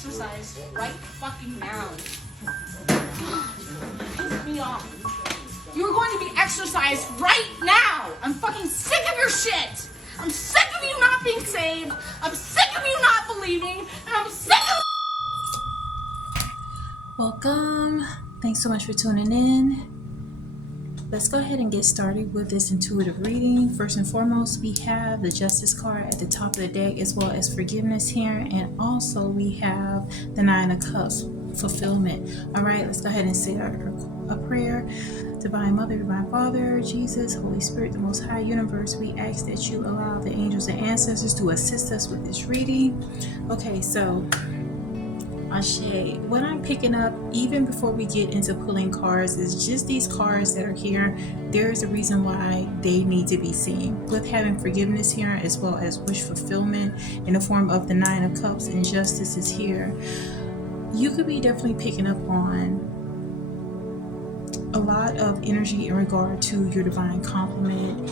exercised right fucking now. Piss me off. You're going to be exercised right now. I'm fucking sick of your shit. I'm sick of you not being saved. I'm sick of you not believing. And I'm sick of... Welcome. Thanks so much for tuning in. Let's go ahead and get started with this intuitive reading. First and foremost, we have the Justice card at the top of the deck, as well as forgiveness here. And also we have the Nine of Cups, fulfillment. All right, let's go ahead and say a prayer. Divine Mother, Divine Father, Jesus, Holy Spirit, the Most High Universe, we ask that you allow the angels and ancestors to assist us with this reading. Okay, so Ashe, what I'm picking up even before we get into pulling cards is just these cards that are here. There is a reason why they need to be seen. With having forgiveness here, as well as wish fulfillment in the form of the Nine of Cups, and justice is here. You could be definitely picking up on a lot of energy in regard to your divine complement.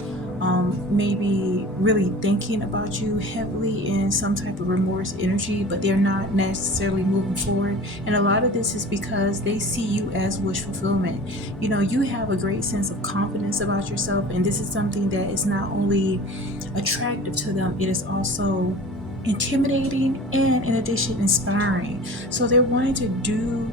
Maybe really thinking about you heavily in some type of remorse energy, but they're not necessarily moving forward. And a lot of this is because they see you as wish fulfillment. You know, you have a great sense of confidence about yourself, and this is something that is not only attractive to them, it is also intimidating and in addition inspiring. So they're wanting to do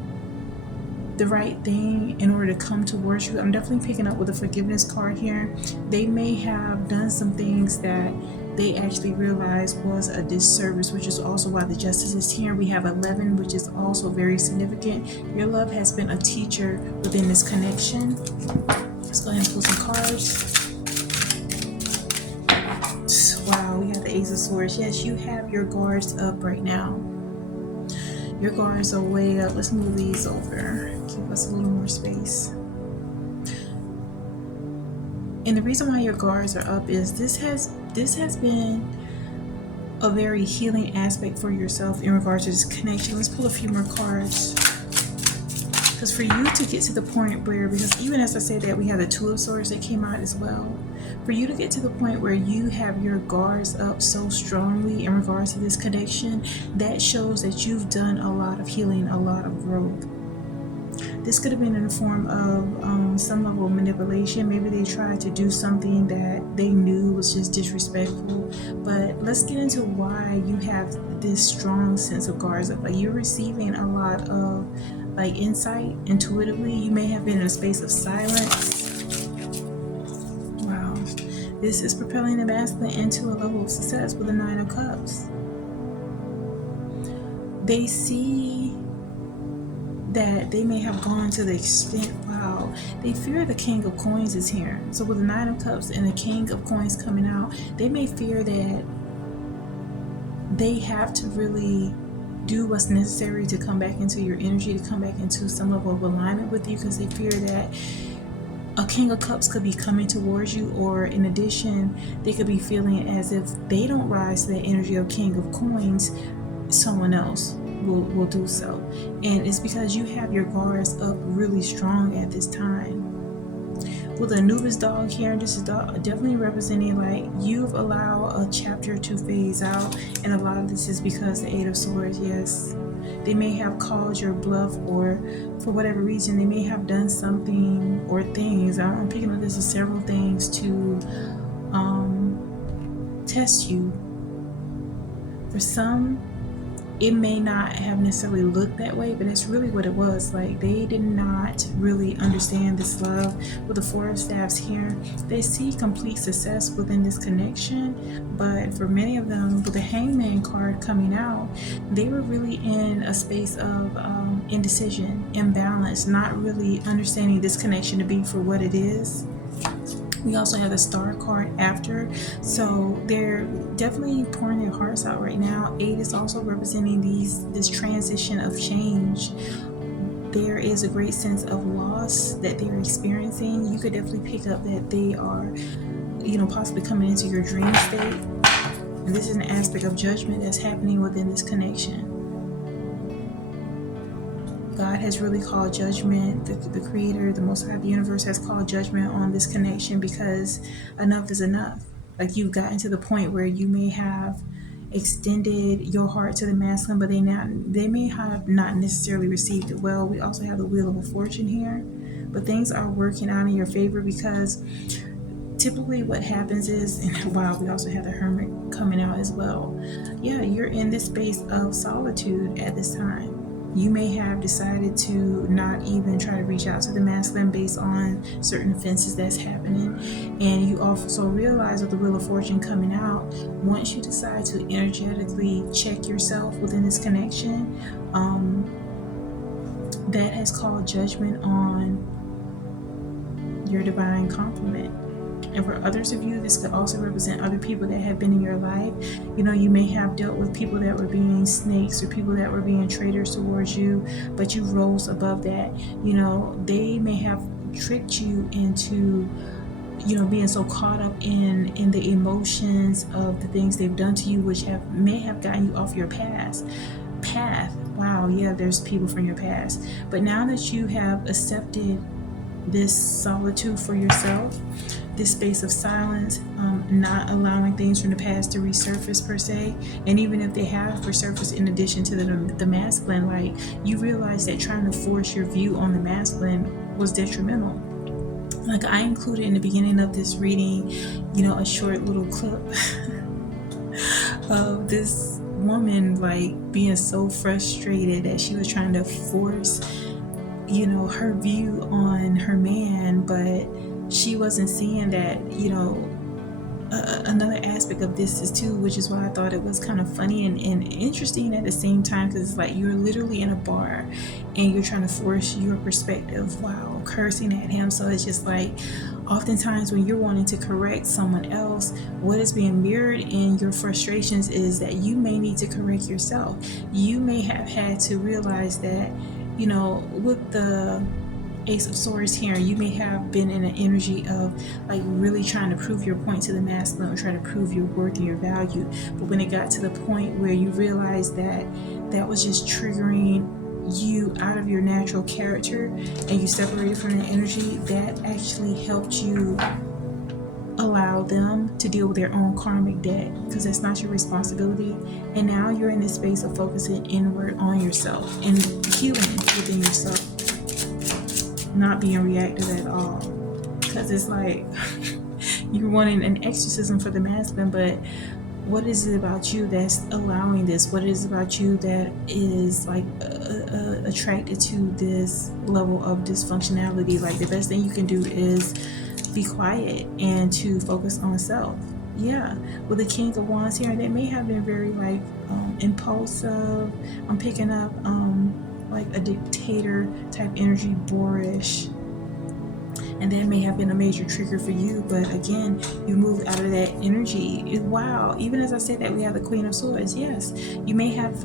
the right thing in order to come towards you. I'm definitely picking up with a forgiveness card here. They may have done some things that they actually realized was a disservice, which is also why the justice is here. We have 11, which is also very significant. Your love has been a teacher within this connection. Let's go ahead and pull some cards. Wow, we have the Ace of Swords. Yes, you have your guards up right now. Your guards are way up. Let's move these over. Give us a little more space. And the reason why your guards are up is this has been a very healing aspect for yourself in regards to this connection. Let's pull a few more cards. Because for you to get to the point where, because even as I say that, we have the Two of Swords that came out as well. For you to get to the point where you have your guards up so strongly in regards to this connection, that shows that you've done a lot of healing, a lot of growth. This could have been in the form of some level of manipulation. Maybe they tried to do something that they knew was just disrespectful. But let's get into why you have this strong sense of guards up. Like, you're receiving a lot of like insight intuitively. You may have been in a space of silence. Wow. This is propelling the masculine into a level of success with the Nine of Cups. They see that they may have gone to the extent, wow, they fear the King of Coins is here. So with the Nine of Cups and the King of Coins coming out, they may fear that they have to really do what's necessary to come back into your energy, to come back into some level of alignment with you, because they fear that a King of Cups could be coming towards you, or in addition, they could be feeling as if they don't rise to the energy of King of Coins, someone else will do so. And it's because you have your guards up really strong at this time. With the Anubis dog here, this is definitely representing like you've allowed a chapter to phase out, and a lot of this is because the Eight of Swords, yes, they may have called your bluff, or for whatever reason they may have done something or things. I'm picking up this as several things to test you. For some, it may not have necessarily looked that way, but it's really what it was. Like, they did not really understand this love. With the Four of Staves here, they see complete success within this connection, but for many of them, with the Hangman card coming out, they were really in a space of indecision, imbalance, not really understanding this connection to be for what it is. We also have the Star card after, so they're definitely pouring their hearts out right now. 8 is also representing this transition of change. There is a great sense of loss that they're experiencing. You could definitely pick up that they are, possibly coming into your dream state. And this is an aspect of judgment that's happening within this connection. God has really called judgment. The Creator, the Most High, the universe has called judgment on this connection, because enough is enough. Like, you've gotten to the point where you may have extended your heart to the masculine, but they may have not necessarily received it well. We also have the Wheel of Fortune here, but things are working out in your favor, because typically what happens is, and wow, we also have the Hermit coming out as well. Yeah, you're in this space of solitude at this time. You may have decided to not even try to reach out to the masculine based on certain offenses that's happening. And you also realize with the Wheel of Fortune coming out, once you decide to energetically check yourself within this connection, that has called judgment on your divine complement. And for others of you, this could also represent other people that have been in your life. You know, you may have dealt with people that were being snakes or people that were being traitors towards you, but you rose above that. You know, they may have tricked you into, you know, being so caught up in the emotions of the things they've done to you, which may have gotten you off your path. Wow, yeah, there's people from your past. But now that you have accepted this solitude for yourself, this space of silence, not allowing things from the past to resurface per se, and even if they have resurfaced in addition to the masculine, like, you realize that trying to force your view on the masculine was detrimental. Like, I included in the beginning of this reading, you know, a short little clip of this woman, like, being so frustrated that she was trying to force, you know, her view on her man, but she wasn't seeing that, you know, another aspect of this is too, which is why I thought it was kind of funny and interesting at the same time, because it's like you're literally in a bar and you're trying to force your perspective while cursing at him. So it's just like, oftentimes when you're wanting to correct someone else, what is being mirrored in your frustrations is that you may need to correct yourself. You may have had to realize that, you know, with the Ace of Swords here, you may have been in an energy of like really trying to prove your point to the masculine or try to prove your worth and your value. But when it got to the point where you realized that that was just triggering you out of your natural character and you separated from that energy, that actually helped you allow them to deal with their own karmic debt, because that's not your responsibility. And now you're in this space of focusing inward on yourself and healing within yourself, not being reactive at all. Because it's like you're wanting an exorcism for the masculine, but what is it about you that's allowing this? What is it about you that is like attracted to this level of dysfunctionality? Like, the best thing you can do is be quiet and to focus on self. Yeah, with the King of Wands here, they may have been very like impulsive. I'm picking up like a dictator type energy, boorish, and that may have been a major trigger for you. But again, you moved out of that energy. Wow, even as I said that, we have the Queen of Swords. Yes, you may have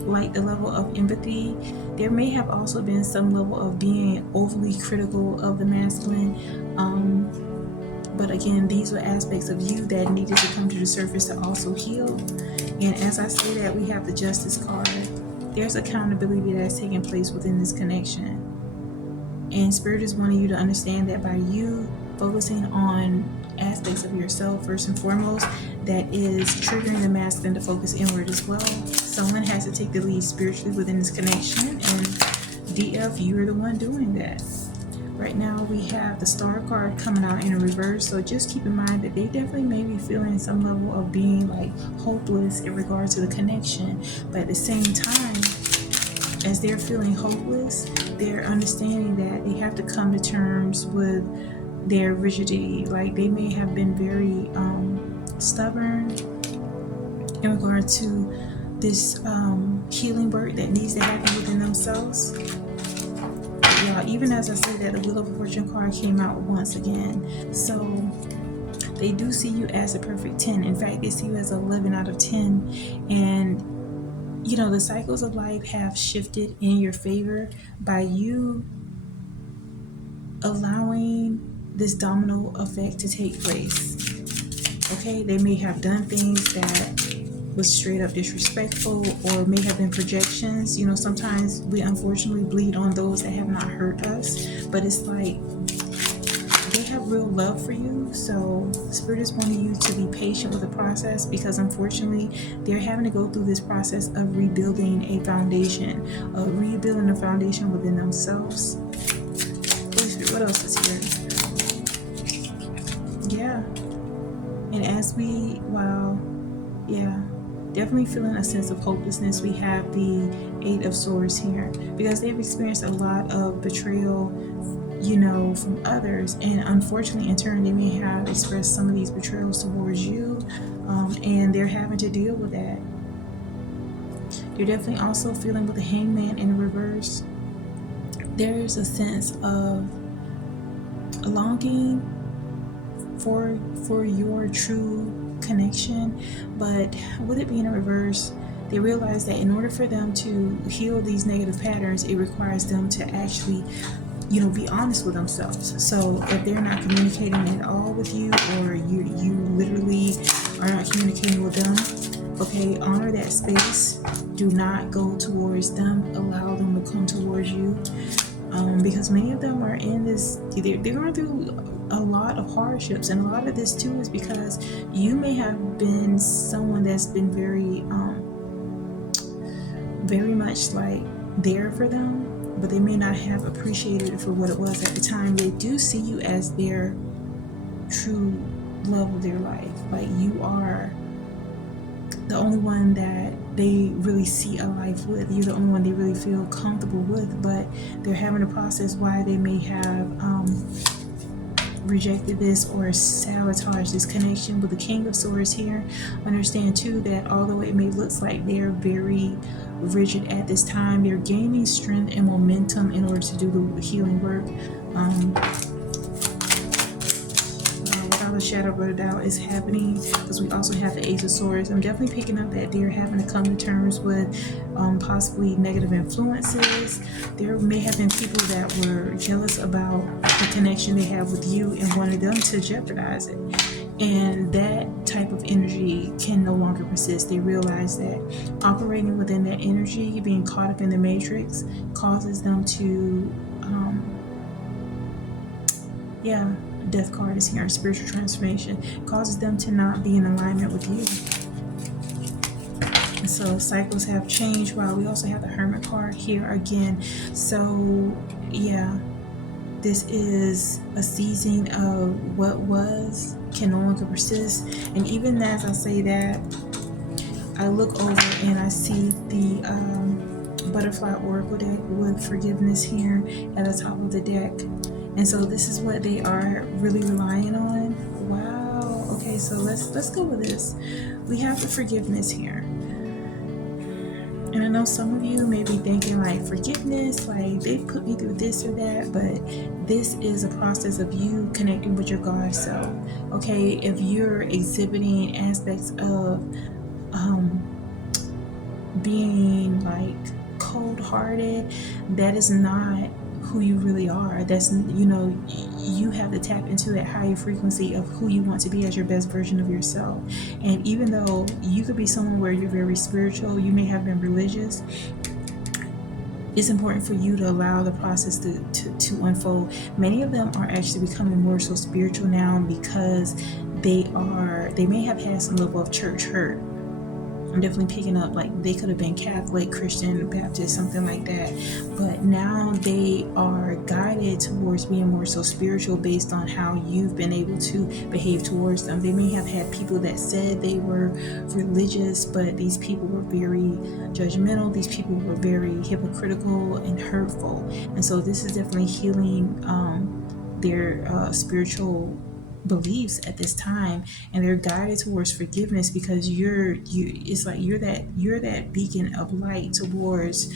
like the level of empathy. There may have also been some level of being overly critical of the masculine. But again, these were aspects of you that needed to come to the surface to also heal. And as I say that, we have the Justice card. There's accountability that's taking place within this connection. And Spirit is wanting you to understand that by you focusing on aspects of yourself first and foremost, that is triggering the masculine to focus inward as well. Someone has to take the lead spiritually within this connection, and DF, you're the one doing that. Right now we have the Star card coming out in a reverse, so just keep in mind that they definitely may be feeling some level of being like hopeless in regards to the connection, but at the same time, as they're feeling hopeless, they're understanding that they have to come to terms with their rigidity. Like, they may have been very stubborn in regard to this healing work that needs to happen within themselves. Yeah, even as I say that, the Wheel of Fortune card came out once again. So they do see you as a perfect 10. In fact, they see you as 11 out of 10. And, you know, the cycles of life have shifted in your favor by you allowing this domino effect to take place. Okay, they may have done things that was straight up disrespectful, or may have been projections. You know, sometimes we unfortunately bleed on those that have not hurt us, but it's like they have real love for you, you. So Spirit is wanting you to be patient with the process, because unfortunately they're having to go through this process of rebuilding a foundation, rebuilding a foundation within themselves. Holy Spirit, what else is here? Yeah. And as we, wow, yeah, definitely feeling a sense of hopelessness. We have the Eight of Swords here, because they've experienced a lot of betrayal, you know, from others, and unfortunately in turn they may have expressed some of these betrayals towards you, and they're having to deal with that. You're definitely also feeling with the Hangman in reverse. There's a sense of longing for your true connection, but with it being in reverse, they realize that in order for them to heal these negative patterns, it requires them to actually, you know, be honest with themselves. So if they're not communicating at all with you, or you literally are not communicating with them, okay, honor that space. Do not go towards them. Allow them to come towards you, because many of them are in this, they're going through a lot of hardships, and a lot of this too is because you may have been someone that's been very much like there for them, but they may not have appreciated it for what it was at the time. They do see you as their true love of their life. Like, you are the only one that they really see a life with. You're the only one they really feel comfortable with, but they're having to process why they may have rejected this or sabotaged this connection. With the King of Swords here, understand too that although it may look like they're very rigid at this time, they're gaining strength and momentum in order to do the healing work. Without a shadow of a doubt is happening, because we also have the Ace of Swords. I'm definitely picking up that they're having to come to terms with possibly negative influences. There may have been people that were jealous about the connection they have with you and wanted them to jeopardize it. And that type of energy can no longer persist. They realize that operating within that energy, being caught up in the matrix, causes them to, Death card is here, spiritual transformation, causes them to not be in alignment with you. And so cycles have changed. While we also have the Hermit card here again. So yeah, this is a season of what was can no longer persist. And even as I say that, I look over and I see the butterfly oracle deck with forgiveness here at the top of the deck. And so this is what they are really relying on. Wow. Okay, so let's go with this. We have the forgiveness here. And I know some of you may be thinking like, forgiveness, like they put me through this or that, but this is a process of you connecting with your God self. Okay, if you're exhibiting aspects of being like cold-hearted, that is not who you really are. That's, you know, you have to tap into that higher frequency of who you want to be as your best version of yourself. And even though you could be someone where you're very spiritual, you may have been religious, it's important for you to allow the process to unfold. Many of them are actually becoming more so spiritual now because they may have had some level of church hurt. I'm definitely picking up, like, they could have been Catholic, Christian, Baptist, something like that, but now they are guided towards being more so spiritual based on how you've been able to behave towards them. They may have had people that said they were religious, but these people were very judgmental. These people were very hypocritical and hurtful. And so this is definitely healing their spiritual beliefs at this time, and they're guided towards forgiveness because it's like you're that beacon of light towards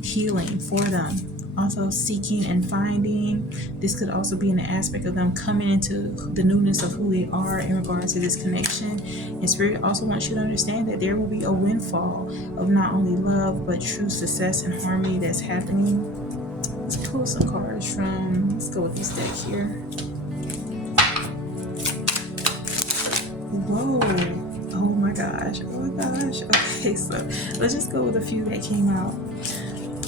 healing for them. Also seeking and finding, this could also be an aspect of them coming into the newness of who they are in regards to this connection. And Spirit also wants you to understand that there will be a windfall of not only love but true success and harmony that's happening. Let's pull some cards from, let's go with this deck here. Whoa, oh my gosh. Okay, so let's just go with a few that came out.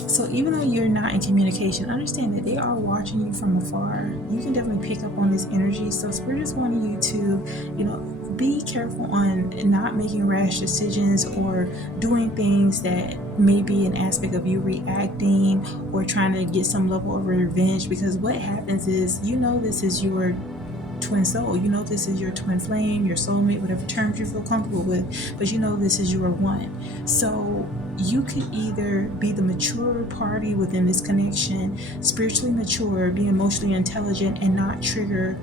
So even though you're not in communication, understand that they are watching you from afar. You can definitely pick up on this energy. So Spirit is wanting you to, be careful on not making rash decisions or doing things that may be an aspect of you reacting or trying to get some level of revenge. Because what happens is, this is your twin soul. This is your twin flame, your soulmate, whatever terms you feel comfortable with, but this is your one. So you could either be the mature party within this connection, spiritually mature, be emotionally intelligent, and not trigger,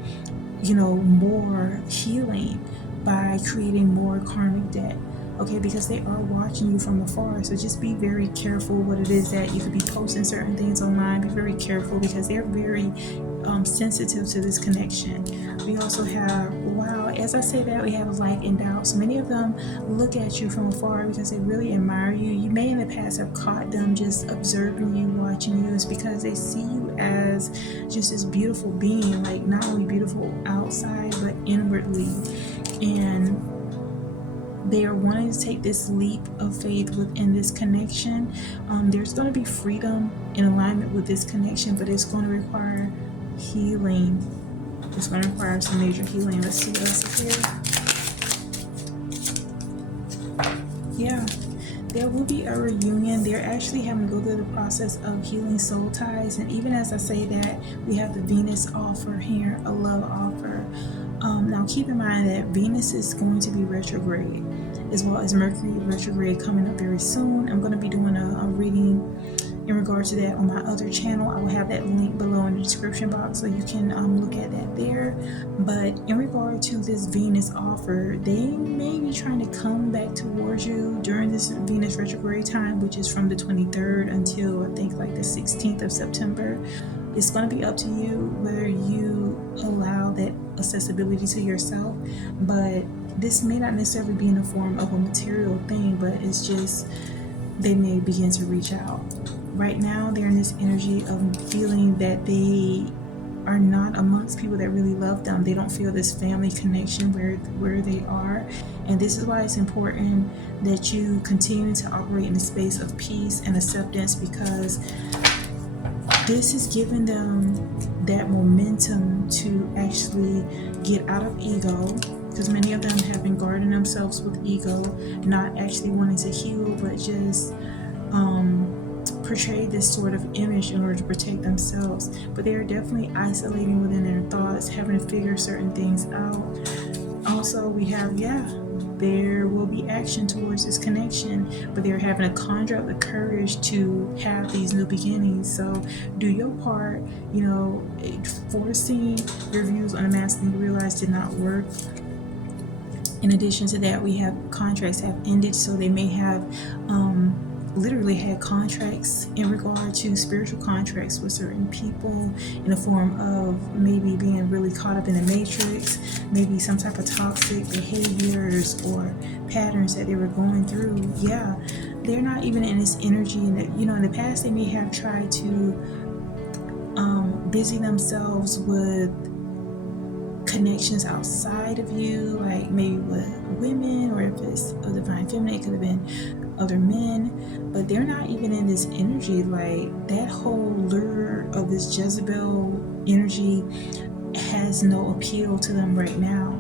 more healing by creating more karmic debt. Okay, because they are watching you from afar. So just be very careful what it is that you could be posting certain things online. Be very careful because they're very sensitive to this connection. We also have, as I say that, we have like and doubt. So many of them look at you from afar because they really admire you. You may in the past have caught them just observing you, watching you. It's because they see you as just this beautiful being, like not only beautiful outside, but inwardly. And they are wanting to take this leap of faith within this connection. There's going to be freedom in alignment with this connection, but it's going to require healing. It's going to require some major healing. Let's see what else is here. Yeah, there will be a reunion. They're actually having to go through the process of healing soul ties. And even as I say that, we have the Venus offer here, a love offer. Now keep in mind that Venus is going to be retrograde, as well as Mercury retrograde coming up very soon. I'm going to be doing a reading in regard to that on my other channel. I will have that link below in the description box so you can look at that there. But in regard to this Venus offer, they may be trying to come back towards you during this Venus retrograde time, which is from the 23rd until I think like the 16th of September. It's going to be up to you whether you allow that accessibility to yourself, but this may not necessarily be in the form of a material thing, but it's just they may begin to reach out. Right now, they're in this energy of feeling that they are not amongst people that really love them. They don't feel this family connection where they are. And this is why it's important that you continue to operate in a space of peace and acceptance, because this is giving them that momentum to actually get out of ego, because many of them have been guarding themselves with ego, not actually wanting to heal, but just portray this sort of image in order to protect themselves. But they are definitely isolating within their thoughts, having to figure certain things out. Also, we have, there will be action towards this connection, but they're having to conjure up the courage to have these new beginnings. So do your part. Forcing your views on a masculine you realize did not work. In addition to that, we have contracts have ended, so they may have literally had contracts in regard to spiritual contracts with certain people in the form of maybe being really caught up in the matrix, maybe some type of toxic behaviors or patterns that they were going through. They're not even in this energy. And in the past they may have tried to busy themselves with connections outside of you, like maybe with women, or if it's a divine feminine, it could have been other men, but they're not even in this energy. Like that whole lure of this Jezebel energy has no appeal to them right now.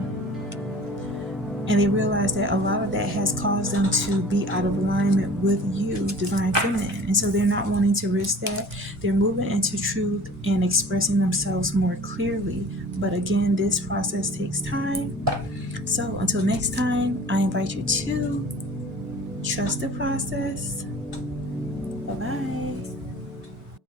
And they realize that a lot of that has caused them to be out of alignment with you, divine feminine. And so they're not wanting to risk that. They're moving into truth and expressing themselves more clearly. But again, this process takes time. So until next time, I invite you to trust the process. Bye-bye.